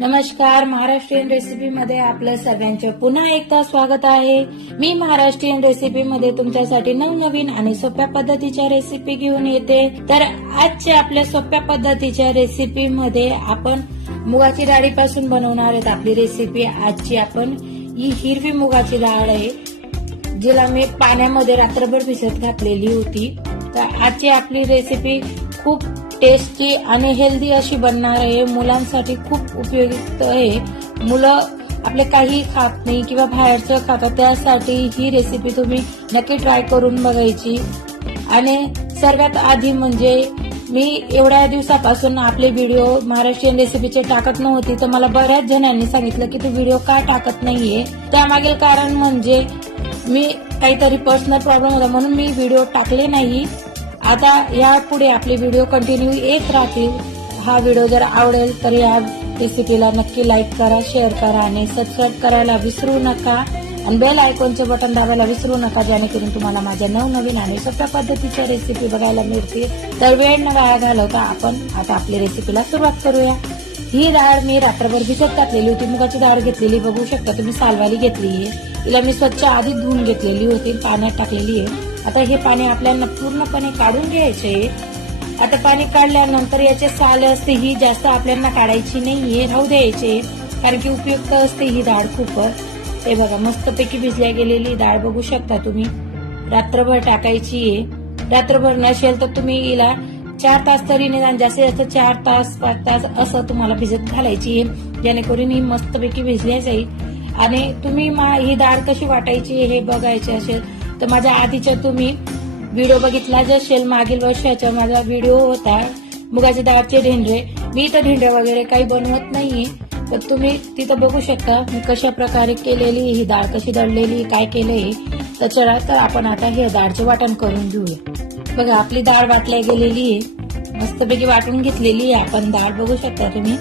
नमस्कार महाराष्ट्रीयन रेसिपी मध्ये आपलं सर्वांचे पुन्हा एकदा स्वागत आहे. मी महाराष्ट्रीयन रेसिपी मध्ये तुमच्यासाठी नवनवीन आणि सोप्या पद्धतीच्या रेसिपी घेऊन येते. तर आजच्या आपल्या सोप्या पद्धतीच्या रेसिपी मध्ये आपण मुगाची डाळीपासून बनवणार आहेत आपली रेसिपी आजची आपण ही हिरवी मुगाची डाळ आहे जिला मी पाण्यामध्ये रात्रभर भिजत घातलेली होती. तर आजची आपली रेसिपी खूप टेस्टी आणि हेल्दी अशी बनणार आहे मुलांसाठी खूप उपयुक्त आहे. मुलं आपले काही खात नाही किंवा बाहेरचं खातात त्यासाठी ही रेसिपी तुम्ही नक्की ट्राय करून बघायची. आणि सर्वात आधी म्हणजे मी एवढ्या दिवसापासून आपले व्हिडिओ महाराष्ट्रीयन रेसिपीचे टाकत नव्हती तर मला बऱ्याच जणांनी सांगितलं की तू व्हिडिओ का टाकत नाहीये. त्यामागील कारण म्हणजे मी काहीतरी पर्सनल प्रॉब्लेम होता म्हणून मी व्हिडिओ टाकले नाही. आता यापुढे आपले व्हिडिओ कंटिन्यू येत राहतील. हा व्हिडिओ जर आवडेल तर या रेसिपीला नक्की लाईक करा शेअर करा आणि सबस्क्राईब करायला विसरू नका. आणि बेल आयकॉनचे बटन दाबायला विसरू नका जेणेकरून तुम्हाला माझ्या नवनवीन आणि सोप्या पद्धतीच्या रेसिपी बघायला मिळतील. तर वेळ न वाया घालवता आपण आता आपली रेसिपीला सुरुवात करूया. ही डाळ मी रात्रभर भिजत घातलेली होती. मुगाची डाळ घेतलेली बघू शकता तुम्ही सालवाली घेतली आहे तिला मी स्वच्छ आधी धुवून घेतलेली होती. पाण्यात टाकलेली आहे आता हे पाणी आपल्याला पूर्णपणे काढून घ्यायचे. आता पाणी काढल्यानंतर याचे साल असते ही जास्त आपल्याला काढायची नाही हे राहू द्यायचे. कारण की उपयुक्त असते ही डाळ खूपच हे बघा मस्तपैकी भिजल्या गेलेली डाळ बघू शकता तुम्ही. रात्रभर टाकायची आहे. रात्रभर नसेल तर तुम्ही हिला चार तास तरी निदान जास्तीत जास्त चार तास पाच तास असं तुम्हाला भिजत घालायची आहे. जेणेकरून ही मस्तपैकी भिजल्या जाईल. आणि तुम्ही मा- ही डाळ कशी वाटायची हे बघायचे असेल तर माझ्या आधीच्या तुम्ही व्हिडिओ बघितला जे असेल मागील वर्षाचा माझा व्हिडिओ होता मुगाचे डाळचे ढेंडरे. मी तर ढेंडरे वगैरे काही बनवत नाहीये तर तुम्ही तिथं बघू शकता मी कशा प्रकारे केलेली ही डाळ कशी दळलेली काय केलंय तर चला तर आपण आता हे डाळचे वाटण करून घेऊया. बघा आपली डाळ वाटल्या गेलेली आहे. मस्तपैकी वाटून घेतलेली आहे आपण डाळ बघू शकता तुम्ही.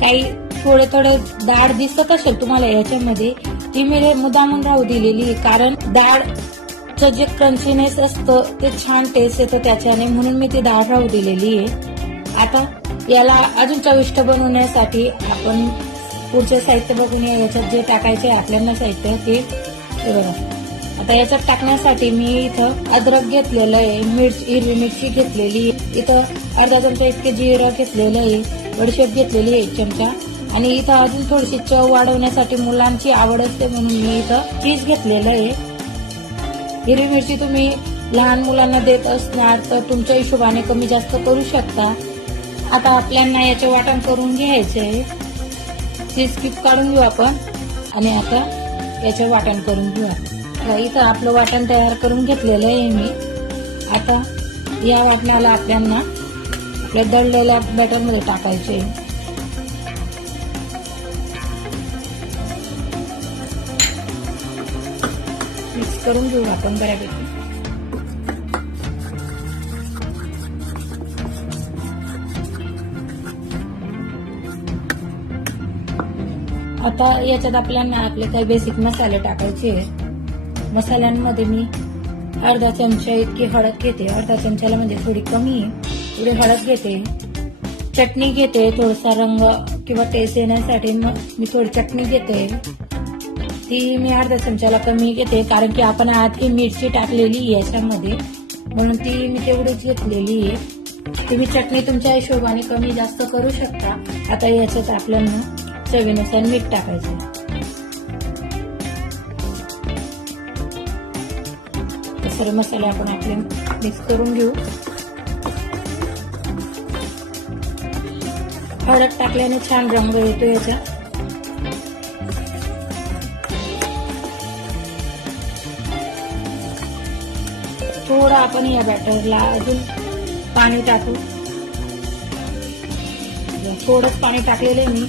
काही थोडं थोडं डाळ दिसत असेल तुम्हाला याच्यामध्ये ती मी मुदामून राहू दिलेली कारण डाळचं जे क्रंचीनेस असतं ते छान टेस्ट येतं त्याच्याने. म्हणून मी ती डाळ राहू दिलेली आहे. आता याला अजून चविष्ट बनवण्यासाठी आपण पुढचे साहित्य बघून या. याच्यात जे टाकायचे आहे आपल्याला साहित्य ते बघा. आता याच्यात टाकण्यासाठी मी इथं अद्रक घेतलेलं आहे. मिरची हिरवी मिरची घेतलेली आहे. इथं अर्धा चमचा इतके जिरं घेतलेलं आहे. बडीशेप घेतलेली आहे एक चमचा. आणि इथं अजून थोडीशी चव वाढवण्यासाठी मुलांची आवड असते म्हणून मी इथं चीज घेतलेलं आहे. हिरवी मिरची तुम्ही लहान मुलांना देत असणार तर तुमच्या हिशोबाने कमी जास्त करू शकता. आता आपल्याला याचे वाटण करून घ्यायचे आहे. चीज किप काढून घेऊ आपण आणि आता याचे वाटण करून घेऊ इथं आपलं वाटण तयार करून घेतलेलं आहे मी. आता या वाटणाला आपल्याला आपल्या दळलेल्या बॅटरमध्ये टाकायचे करून घेऊ आपण बऱ्यापैकी. आता याच्यात आपल्याला आपले काही बेसिक मसाले टाकायचे आहेत. मसाल्यांमध्ये मी अर्धा चमचा इतकी हळद घेते. अर्धा चमच्याला म्हणजे थोडी कमी. थोडी हळद घेते. चटणी घेते थोडासा रंग किंवा टेस्ट येण्यासाठी मग मी थोडी चटणी घेते. ती मी अर्धा चमच्याला कमी घेते कारण की आपण आधी मिरची टाकलेली आहे याच्यामध्ये. म्हणून ती मी तेवढीच घेतलेली आहे. तुम्ही चटणी तुमच्या हिशोबाने कमी जास्त करू शकता. आता याच्यात आपल्याला चवीनुसार मीठ टाकायचं. सर्व मसाले आपण आपले मिक्स करून घेऊ. हळद टाकल्याने छान रंग येतो याचा. थोडं आपण या बॅटरला अजून पाणी टाकू. थोडंच पाणी टाकलेलं आहे मी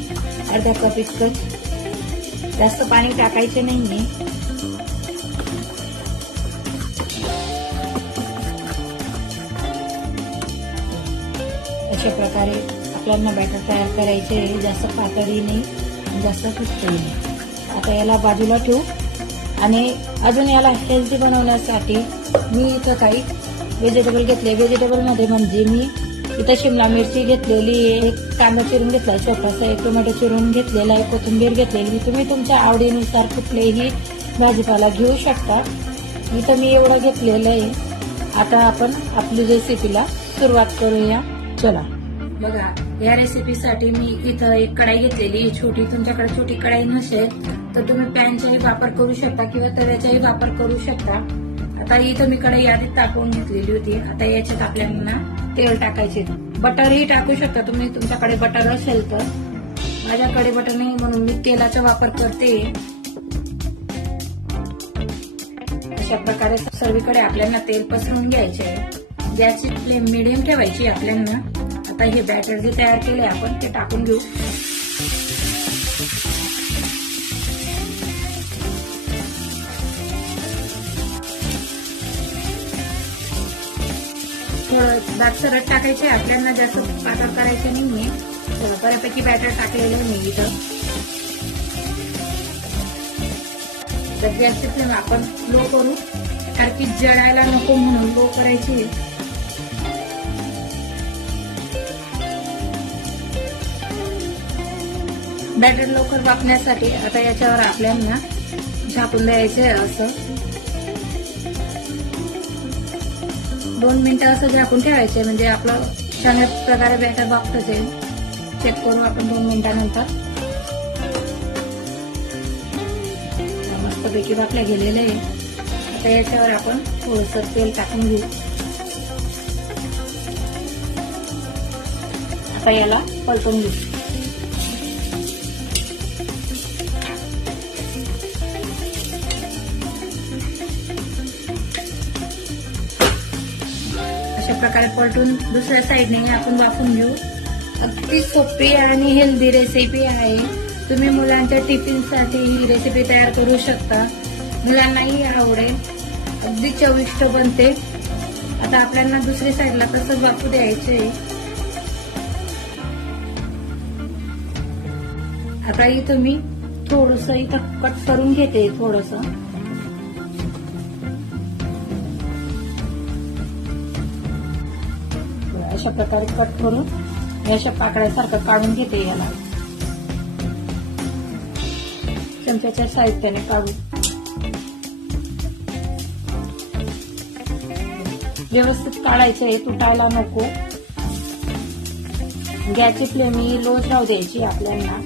अर्धा कप इतकं. जास्त पाणी टाकायचे मी अशा प्रकारे आपल्याला बॅटर तयार करायचे जास्त पातळी नाही जास्त घट्टही नाही. आता याला बाजूला ठेवू. आणि अजून याला हेल्दी बनवण्यासाठी मी इथं काही व्हेजिटेबल घेतले. व्हेजिटेबलमध्ये म्हणजे मी इथं शिमला मिरची घेतलेली आहे एक कांदा चिरून घेतला छोटासा एक टोमॅटो चिरून घेतलेला आहे कोथिंबीर घेतलेली तुम्ही तुमच्या आवडीनुसार कुठलेही भाजीपाला घेऊ शकता. इथं मी एवढं घेतलेलं आहे. आता आपण आपली रेसिपीला सुरुवात करूया. चला. बघा या रेसिपीसाठी मी इथं एक कढाई घेतलेली छोटी तुमच्याकडे छोटी कढाई नसेल तर तुम्ही पॅनचाही वापर करू शकता किंवा तव्याचाही वापर करू शकता. आता इथं मी कढाई आधीच टाकून घेतलेली होती. आता याच्यात आपल्याला तेल टाकायचे बटरही टाकू शकता तुम्ही तुमच्याकडे बटर असेल तर. माझ्याकडे बटर नाही म्हणून मी तेलाचा वापर करते. अशा प्रकारे सर्वीकडे आपल्याला तेल पसरून घ्यायचे गॅसची फ्लेम मिडियम ठेवायची आपल्याला. आता हे बॅटर जे तयार केले आपण ते टाकून घेऊ. थोडं सरत टाकायचे आपल्याला जास्त पातळ करायचं नाहीये. बऱ्यापैकी बॅटर टाकलेलं आहे मी इथं. तर गॅसची फ्लेम आपण लो करू. कारण की जळायला नको म्हणून लो करायची बॅटर लवकर वापण्यासाठी आता याच्यावर आपल्याला झाकून द्यायचे असं. दोन मिनिटं असं झाकून ठेवायचे म्हणजे आपलं छान प्रकारे बॅटर वापरत जाईल चेक करू आपण दोन मिनिटानंतर. मस्तपैकी वापल्या गेलेले आहे. आता याच्यावर आपण थोडस तेल टाकून घेऊ. आता याला पलटून घेऊ. प्रकारे पलटून दुसऱ्या साईडने आपण वापरून घेऊ. अगदी सोपी आणि हेल्दी रेसिपी आहे. तुम्ही मुलांच्या टिफिनसाठी ही रेसिपी तयार करू शकता. मुलांनाही आवडेल. अगदी चविष्ट बनते. आता आपल्याला दुसरी साईडला तसंच वापरू द्यायचे आता ही तुम्ही थोडस इथं कट करून घेते थोडस. अशा प्रकारे कट करून अशा पाकळ्यासारखं काढून घेते याला. चमच्याच्या साहित्याने काढू व्यवस्थित काढायचं आहे तुटायला नको. गॅसची फ्लेम ही लोच राहू द्यायची आपल्याला.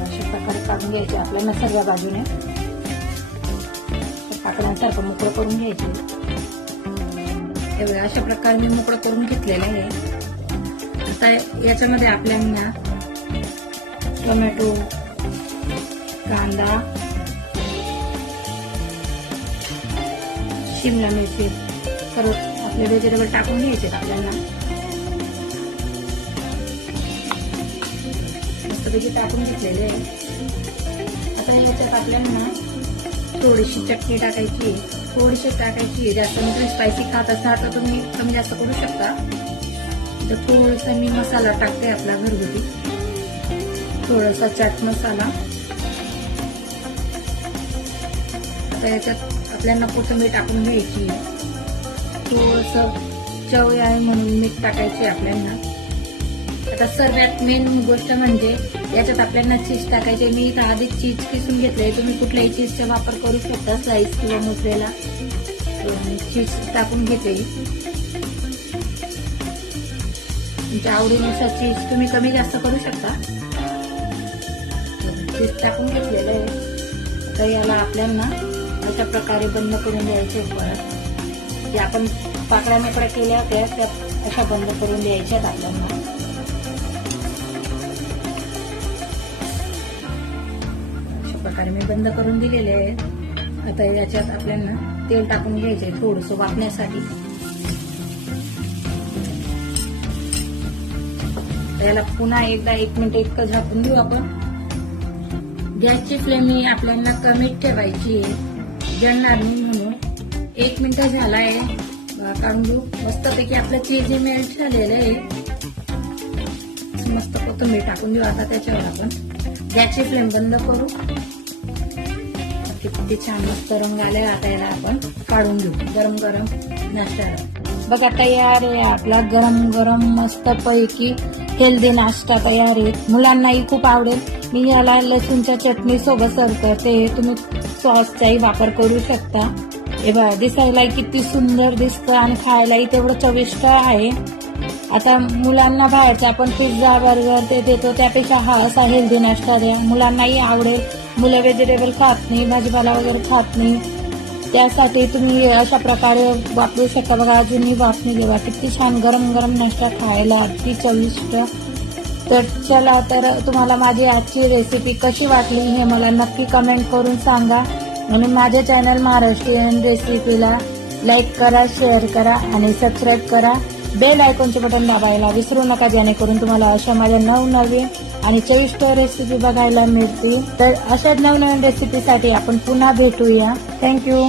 अशा प्रकारे काढून घ्यायचे आपल्याला सर्व बाजूने. पाकड्यांसारखं मोकळं करून घ्यायचे. एवढं अशा प्रकारे मी मोकळं करून घेतलेलं आहे. आता याच्यामध्ये आपल्याला टोमॅटो कांदा शिमला मिरची सर्व आपले व्हेजिटेबल टाकून घ्यायचे आपल्याला. मस्तपैकी टाकून घेतलेले आहे. आता याच्यात आपल्याला थोडीशी चटणी टाकायची थोडीशी टाकायची जास्त तुम्ही स्पायसी खात असाल तर तुम्ही कमी जास्त करू शकता. तर थोडासा मी मसाला टाकते आपला घरगुती. थोडासा चाट मसाला. आता याच्यात आपल्याला कोथिंबीर टाकून घ्यायची. थोडस चव आहे म्हणून मीठ टाकायचे आपल्याला. आता सर्वात मेन गोष्ट म्हणजे याच्यात आपल्याला चीज टाकायचे. मी इथं आधी चीज किसून घेतलंय. तुम्ही कुठल्याही चीजचा वापर करू शकता स्लाईस किंवा मुसलेला चीज टाकून घेते. तुमच्या आवडीनुसार चीज तुम्ही कमी जास्त करू शकता. चीज टाकून घेतलेलं आहे. तर याला आपल्याला अशा प्रकारे बंद करून द्यायचे परत जे आपण पाकळ्या मेकड्या केल्या होत्या त्या अशा बंद करून द्यायच्यात आपल्याला. प्रकारे मी बंद करून दिलेले आहे. आता याच्यात आपल्याला तेल टाकून घ्यायचे थोडस वापण्यासाठी याला पुन्हा एकदा एक मिनिट इतकं झाकून देऊ आपण. गॅसची फ्लेम ही आपल्याला कमी ठेवायची आहे. जळणार नाही म्हणून. एक मिनिट झालाय. काढून घेऊ. मस्तपैकी आपलं चीज मेल्ट झालेलं आहे. मस्त कोथंबीर टाकून देऊ आता त्याच्यावर आपण. गॅसची फ्लेम बंद करू. किती छान मस्त रंग आले आता याला आपण. काढून घेऊ. गरम गरम नाश्ता. बघा तयार आहे आपला गरम गरम मस्त पैकी हेल्दी नाश्ता तयार आहे. मुलांनाही खूप आवडेल. मी याला लसूणच्या चटणी सोबत सर्व करते. तुम्ही सॉसचाही वापर करू शकता. हे बघा दिसायला किती सुंदर दिसतं आणि खायलाही तेवढं चविष्ट आहे. आता मुलांना बाहेरचा आपण पिझ्झा बर्गर ते देतो त्यापेक्षा हा असा हेल्दी नाश्ता द्या. मुलांनाही आवडेल. मुलं व्हेजिटेबल खात नाही भाजीपाला वगैरे खात नाही. त्यासाठी तुम्ही अशा प्रकारे वापरू शकता. बघा अजूनही वापरून देवा किती छान गरम गरम नाश्ता खायला अगदी चविष्ट. तर चला तर तुम्हाला माझी आजची रेसिपी कशी वाटली हे मला नक्की कमेंट करून सांगा. म्हणून माझ्या चॅनल महाराष्ट्रीयन रेसिपीला लाईक करा शेअर करा आणि सबस्क्राईब करा. बेल आयकॉनचे बटन दाबायला विसरू नका जेणेकरून तुम्हाला अशा माझ्या नवनवीन आणि चविष्ट रेसिपी बघायला मिळतील. तर अशा नवनवीन रेसिपीसाठी आपण पुन्हा भेटूया. थँक्यू